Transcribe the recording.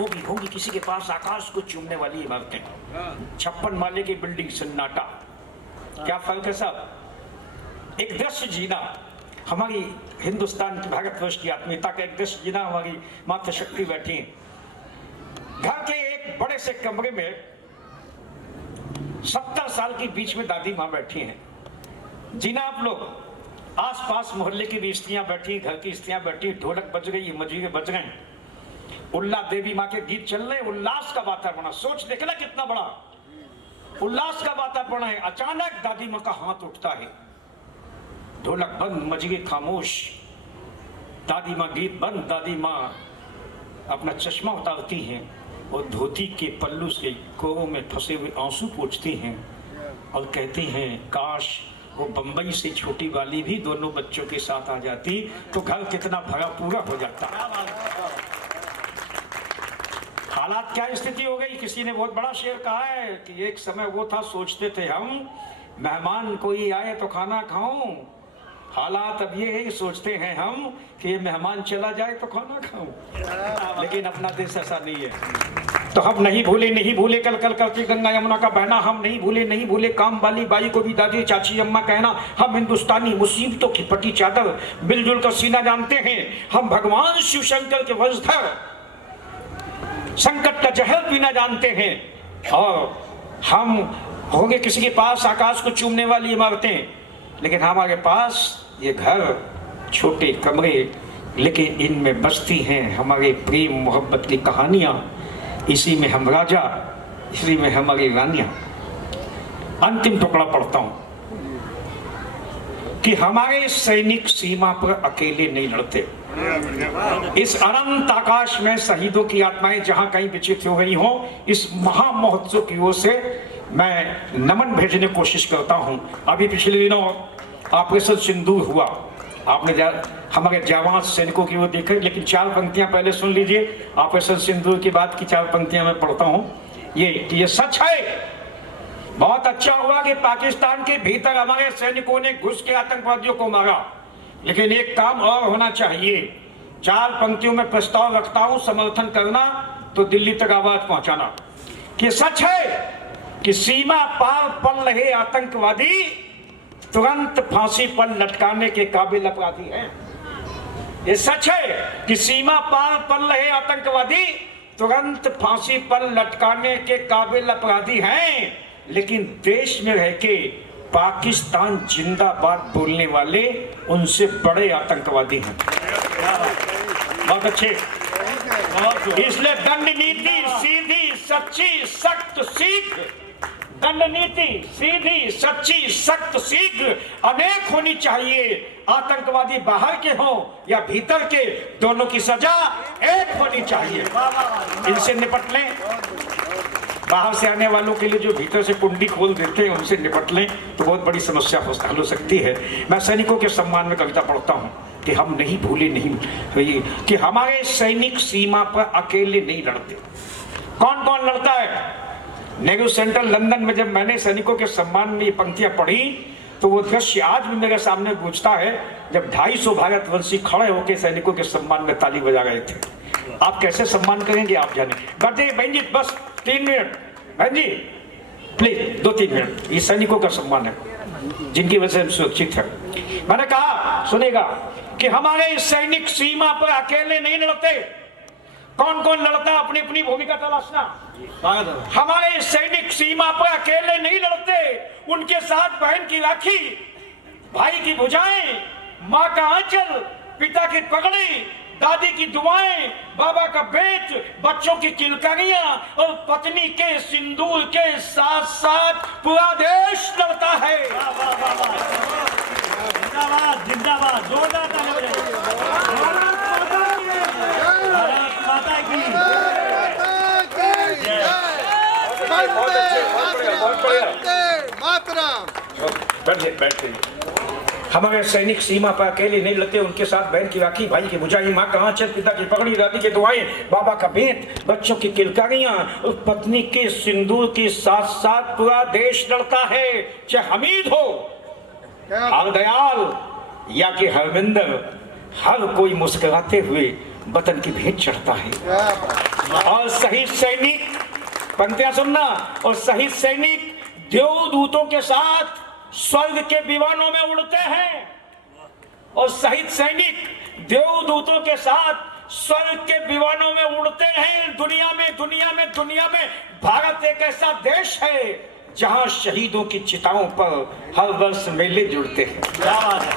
होगी होगी किसी के पास आकाश को चूमने वाली इमारतें, 56 माले की बिल्डिंग, सन्नाटा। क्या फर्क है साहब? एक दृश्य जीना, हमारी हिंदुस्तान की, भारतवर्ष की आत्मीयता का एक दृश्य जीना। हमारी मातृ शक्ति बैठी है घर के एक बड़े से कमरे में, 70 साल की बीच में दादी माँ बैठी हैं। जीना आप लोग, आसपास मोहल्ले की भी स्त्रियां बैठी, घर की स्त्रियां बैठी, ढोलक बज रही है, मजीरे बज रहे हैं, उल्लास देवी माँ के गीत चल रहे, उल्लास का वातावरण। सोच देखना कितना बड़ा उल्लास का वातावरण है। अचानक दादी माँ का हाथ उठता है, ढोलक बंद, मजीरे खामोश, दादी माँ गीत बंद। दादी माँ अपना चश्मा उतारती हैं और धोती के पल्लू से कोरों में फंसे हुए आंसू पोंछती हैं और कहती हैं, काश वो बंबई से छोटी वाली भी दोनों बच्चों के साथ आ जाती तो घर कितना भरा पूरा हो जाता। हालात क्या स्थिति हो गई। किसी ने बहुत बड़ा शेर कहा है कि एक समय वो था, सोचते थे हम मेहमान कोई आए तो खाना खाऊं। हालात अब ये है, सोचते हैं हम कि ये मेहमान चला जाए तो खाना खाऊं। लेकिन अपना देश ऐसा नहीं है। तो हम नहीं भूले कल कल करती गंगा यमुना का बहना, हम नहीं भूले काम वाली बाई को भी दादी चाची अम्मा कहना। हम हिंदुस्तानी मुसीबतों की पटी चादर मिलजुल कर सीना जानते हैं। हम भगवान शिव शंकर के वंशधर, संकट का जहर पीना जानते हैं। और हम होंगे किसी के पास आकाश को चूमने वाली इमारतें, लेकिन हमारे पास ये घर, छोटे कमरे, लेकिन इनमें बसती हैं हमारे प्रेम मोहब्बत की कहानियां। इसी में हम राजा, इसी में हमारी रानियां। अंतिम टुकड़ा पढ़ता हूं कि हमारे सैनिक सीमा पर अकेले नहीं लड़ते। इस अनंत आकाश में शहीदों की आत्माएं जहां कहीं विचित हो गई हो, इस महा महोत्सव की ओर से मैं नमन भेजने की कोशिश करता हूं। अभी पिछले दिनों ऑपरेशन सिंदूर हुआ, आपने हमारे जवान सैनिकों की ओर देखा, लेकिन 4 पंक्तियां पहले सुन लीजिए। ऑपरेशन सिंदूर की बात की 4 पंक्तियां मैं पढ़ता हूं। ये सच है। बहुत अच्छा हुआ कि पाकिस्तान के भीतर हमारे सैनिकों ने घुस के आतंकवादियों को मारा, लेकिन एक काम और होना चाहिए। 4 पंक्तियों में प्रस्ताव रखता हूं, समर्थन करना तो दिल्ली तक आवाज पहुंचाना कि सच है कि सीमा पार पल रहे आतंकवादी तुरंत फांसी पर लटकाने के काबिल अपराधी हैं। ये सच है कि सीमा पार पल रहे आतंकवादी तुरंत फांसी पर लटकाने के काबिल अपराधी हैं, लेकिन देश में रह के पाकिस्तान जिंदाबाद बोलने वाले उनसे बड़े आतंकवादी हैं। बहुत अच्छे। इसलिए दंड नीति सीधी सच्ची सख्त सीख, दंड नीति सीधी सच्ची सख्त सीख अनेक होनी चाहिए। आतंकवादी बाहर के हों या भीतर के, दोनों की सजा एक होनी चाहिए। इनसे निपट लें। बाहर से आने वालों के लिए जो भीतर से कुंडी खोल देते हैं, उनसे निपट लें तो बहुत बड़ी समस्या हल हो सकती है। मैं सैनिकों के सम्मान में कविता पढ़ता हूँ कि हम नहीं भूले कि हमारे सैनिक सीमा पर अकेले नहीं लड़ते। कौन कौन लड़ता है? नेहरू सेंटर लंदन में जब मैंने सैनिकों के सम्मान में ये पंक्तियां पढ़ी तो वो दृश्य आज भी मेरे सामने गूंजता है, जब 250 भारतवंशी खड़े होकर सैनिकों के सम्मान में ताली बजा रहे थे। आप कैसे सम्मान करेंगे आप जाने। बहन जी बस 3 मिनट, बहन जी प्लीज 2-3 मिनट। ये सैनिकों का सम्मान है जिनकी वजह से हम सुरक्षित है। मैंने कहा सुनेगा कि हमारे सैनिक सीमा पर अकेले नहीं लड़ते। कौन कौन लड़ता, अपनी अपनी भूमिका तलाशना। हमारे सैनिक सीमा पर अकेले नहीं लड़ते, उनके साथ बहन की राखी, भाई की भुजाएं, माँ का आंचल, पिता की पगड़ी, दादी की दुआएं, बाबा का बेट, बच्चों की किलकारियां और पत्नी के सिंदूर के साथ साथ पूरा देश लड़ता है। जिंदाबाद जिंदाबाद, जोरदार ताली बजाइए। भारत माता की बैठे। हमारे सैनिक सीमा पर अकेले नहीं लड़ते, उनके साथ बहन की राखी, भाई की बुझाई, माँ का आंचल, पिता की पगड़ी, दादी की दुआएं, बाबा का भेंट, बच्चों की किलकारियां और पत्नी के सिंदूर के साथ साथ पूरा देश लड़ता है। चाहे हमीद हो, हर दयाल या कि हरविंदर, हर कोई मुस्कुराते हुए वतन की भेंट चढ़ता है। और शहीद सैनिक, पंक्तियां सुनना, और शहीद सैनिक देवदूतों के साथ स्वर्ग के विमानों में उड़ते हैं। और शहीद सैनिक देवदूतों के साथ स्वर्ग के विमानों में उड़ते हैं। दुनिया में भारत एक ऐसा देश है जहां शहीदों की चिताओं पर हर वर्ष मेले जुड़ते हैं। क्या बात है।